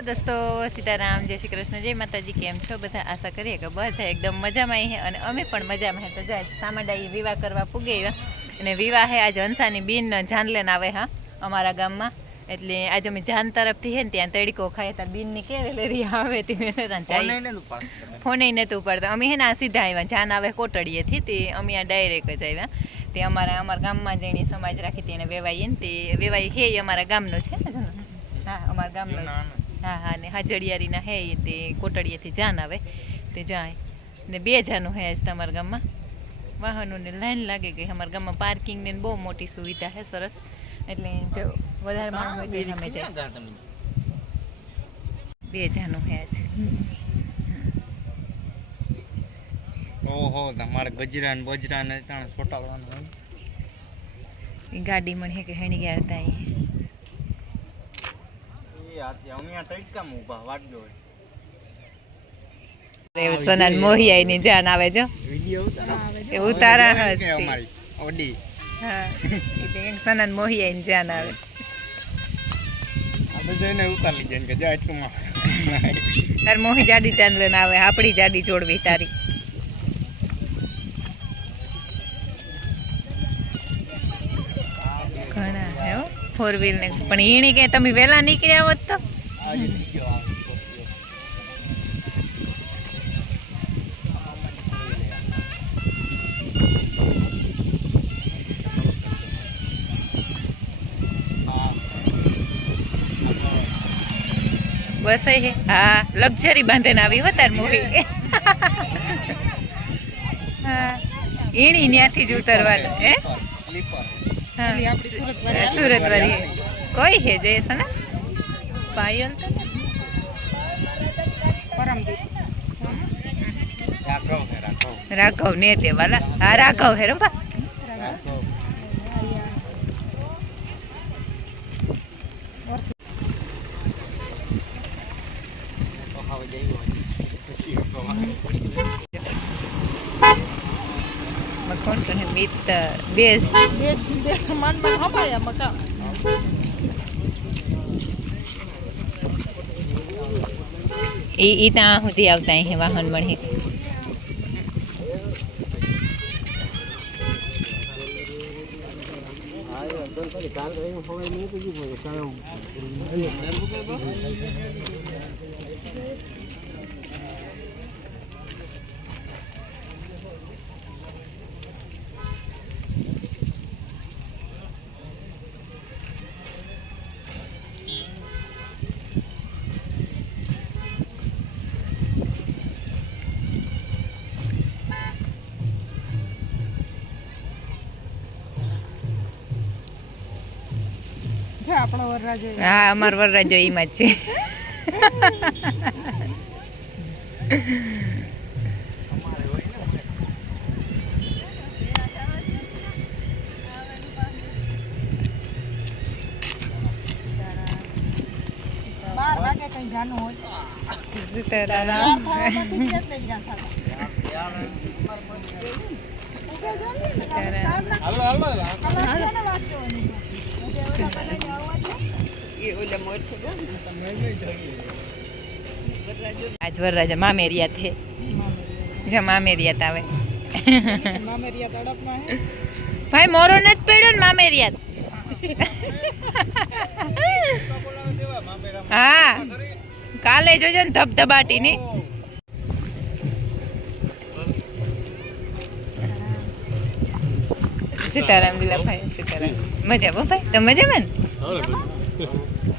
Hello दोस्तों, सीताराम, जय श्री कृष्ण, जय माताजी। केम छो बधा? आशा करिए कि બધા એકદમ મજામાં હે અને અમે પણ મજામાં હે। તો જાય સામાડાઈ વિવાહ કરવા પૂગે અને વિવાહ હે આજે હંસાની બીન જાનલેન આવે હા અમારા ગામમાં। એટલે આજે અમે જાન તરફથી હે ને ત્યાં તડકો ખાય તાર બીનની કેરે લેરી આવે તે ફોને નહોતું ઉપાડતા। અમે હે ને સીધા આવ્યા, જાન આવે કોટડીએથી તે અમે આ ડાયરેક્ટ જ આવ્યા। તે અમારા ગામમાં જઈને સમાજ રાખી હતી એને વેવાઈ ને તે વેવાઈ હે અમારા ગામનો છે ને। હા, અમારા ગામનો હા હા ને હાજડિયારીના હે તે કોટડીએથી જાન આવે તે જાય ને 2 જાનું હે આજ તમારા ગામમાં। વાહનોને લાઈન લાગી ગઈ। અમારા ગામમાં પાર્કિંગની બહુ મોટી સુવિધા છે, સરસ। એટલે જો વધારે માણસ હોય તો અમે જાય। 2 જાનું હે આજ। ઓહો, તમારે ગજરા ને બજરા ને છોટાડવાનું ગાડી મને હે કે હેણી ગયા હતા સનન મોહિયાઈ ની જાન આવે જો ઉતારા હસ્તી ઓડી હા સનન મોહિયાઈ ની જાન આવે આ બધાને ઉતાર લીધે કે જા એટલું તાર મોહી જાડી તાન લઈને આવે આપણી જાડી જોડવી તારી ઘણા હે 4 વ્હીલ ને પણ ઈણી કે તમે વેલા નીકળ્યા હોત તો बस है हाँ लग्जरी बांधे ना आवी हो तार मोही हाँ ईणी न्याथी ज उतरवानुं है हाँ सूरत वाली है कोई है जे सना पायल तो राघव नेते वाला हाँ राघव है रंबा मकान कने मीत बे मन में हमाया मकान ई ता हुदी आवता है वाहन मणे हाँ अमर वरराजो एम ज छे आज वरराजा मामेरिया थे जब मामेरिया आवे भाई मोरो नत पड्यो ने मामेरिया हाँ काले जोजो ने धबधबाटी नी सीताराम लीला भाई सीताराम मजा बो भाई तो मजा में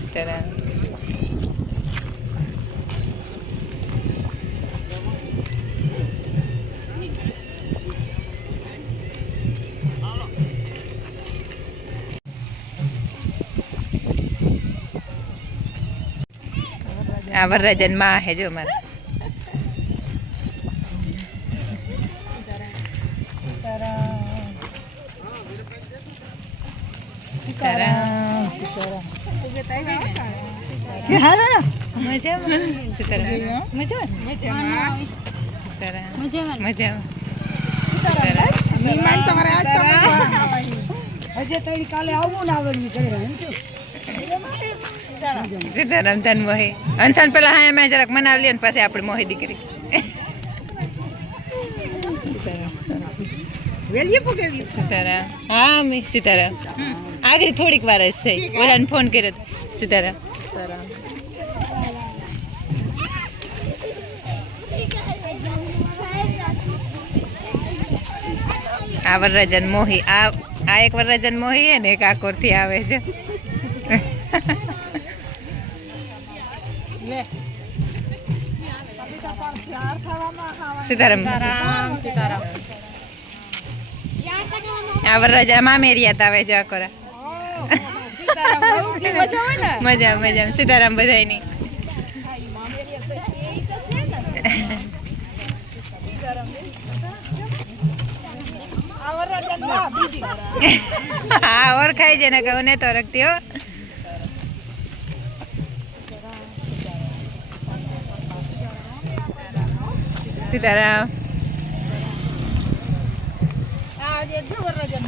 सीताराम आ वरराजन माँ है जो हमारा सीताराम सीताराम मजा सीताराम मजा सीताराम मजा હજે તો કાલે આવવું ના આવડ્યું કરે સીતારામ ધન મોહી હંસાન પેલા હા અમે જરાક મનાવી લ્યો ને પછી આપણી મોહી દીકરી સીતારામ હા અમે સીતારામ આગળ થોડીક વાર જ થઈ ઓલાને ફોન કર્યો હતો. સીતારામ આ વરરાજન મોહી આ એક વરરાજન મોહી હે ને એક આકોરથી આવે છે. સીતારામ આ વરરાજા મામેરિયા આવે છે આકોરા મજા મજા સીતારામ બધાયની હા ઓળખાય છે ને કહું ને તો રખતી હો. સીતારામ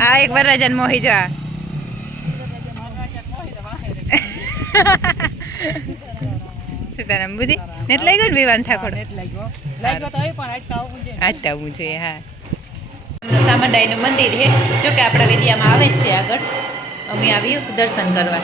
આ એક વરરાજન મોહી જા સીતારામ બુધી નેટ લાગ્યો ને વિવાન થાકોડ આજ આવું જોઈએ. હા સામંડાઈનું મંદિર છે જો કે આપણા વિદ્યામાં આવે જ છે આગળ. અમે આવ્યું દર્શન કરવા.